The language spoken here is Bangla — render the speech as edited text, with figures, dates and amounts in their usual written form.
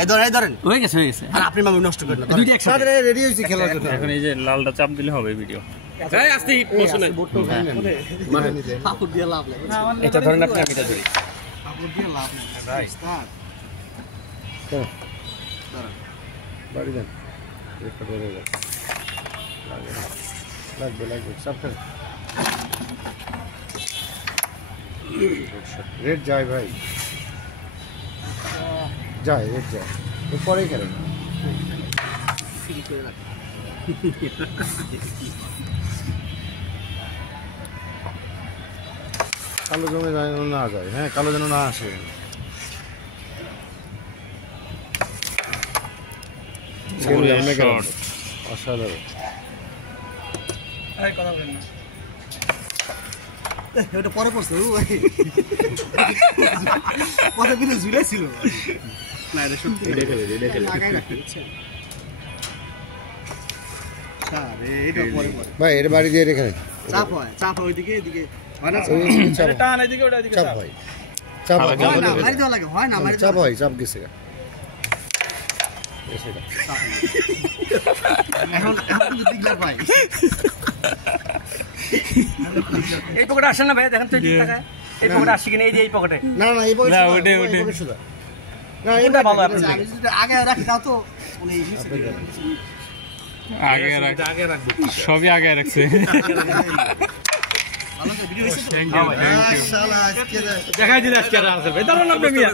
এই ধরেন হয়ে গেছে আর আপনি মামু নষ্ট করেন না দুইটা একসাথে রেডি হইছি খেলার জন্য এখন এই যে লালটা চাপ দিলে হবে ভিডিও এই আস্তে হিট মোশন মানে পাপড় দিয়ে লাভ লাগে এটা ধরেন আপনি আমি এটা ধরি পাপড় দিয়ে লাভ নাই ভাই স্টার্ট বাড়ি দেন একটা ধরে লাগবে সব রেড যায় ভাই রেড যায় পরেই খেলেন কালো জমে যায় না যায়, হ্যাঁ কালো যেন না আসে। অসাধারণ ওটা পরে পড়ছে কথা কিন্তু ঝুলে ছিল না এটা সত্যি ভাই এর বাড়ি দিয়ে রেখে চাপ হয় ওইদিকে এদিকে হয় না টান এদিকে ওটা এদিকে চাপ হয়, চাপ হয় না মারি দেওয়া লাগে হয় না মারি চাপ হয়, চাপ গেছে এখন কিন্তু দিগদার পাই এই পকেটে আসেন না ভাই দেখেন তো এই টাকা এই পকেটে আসছে কিনা এই যে এই পকেটে না এই পকেটে না ওটা না এটা ভালো আপনি আমি যদি আগে রাখি তাও তো উনি আগে রাখবো সবই আগে রাখছে ভালো ভিডিও হইছে তো থ্যাংক ইউ শালা আজকে দেখাই দিলে আজকে আর আনসার ভাই দাঁড়ান আপনি মিয়া